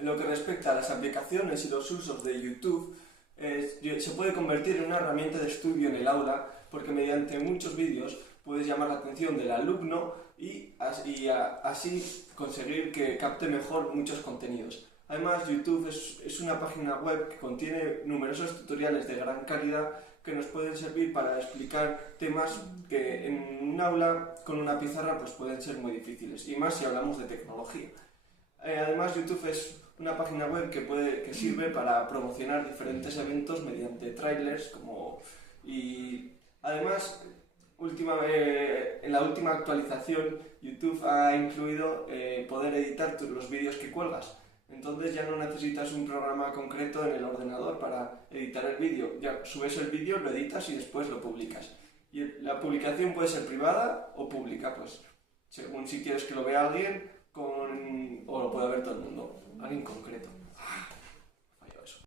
En lo que respecta a las aplicaciones y los usos de YouTube, se puede convertir en una herramienta de estudio en el aula porque mediante muchos vídeos puedes llamar la atención del alumno y así conseguir que capte mejor muchos contenidos. Además, YouTube es una página web que contiene numerosos tutoriales de gran calidad que nos pueden servir para explicar temas que en un aula con una pizarra pues pueden ser muy difíciles, y más si hablamos de tecnología. Además, YouTube es una página web que sirve para promocionar diferentes eventos mediante trailers y además en la última actualización YouTube ha incluido poder editar los vídeos que cuelgas. Entonces ya no necesitas un programa concreto en el ordenador para editar el vídeo. Ya subes el vídeo, lo editas y después lo publicas. Y la publicación puede ser privada o pública, pues según si quieres que lo vea alguien o lo pueda ver todo el mundo, alguien concreto.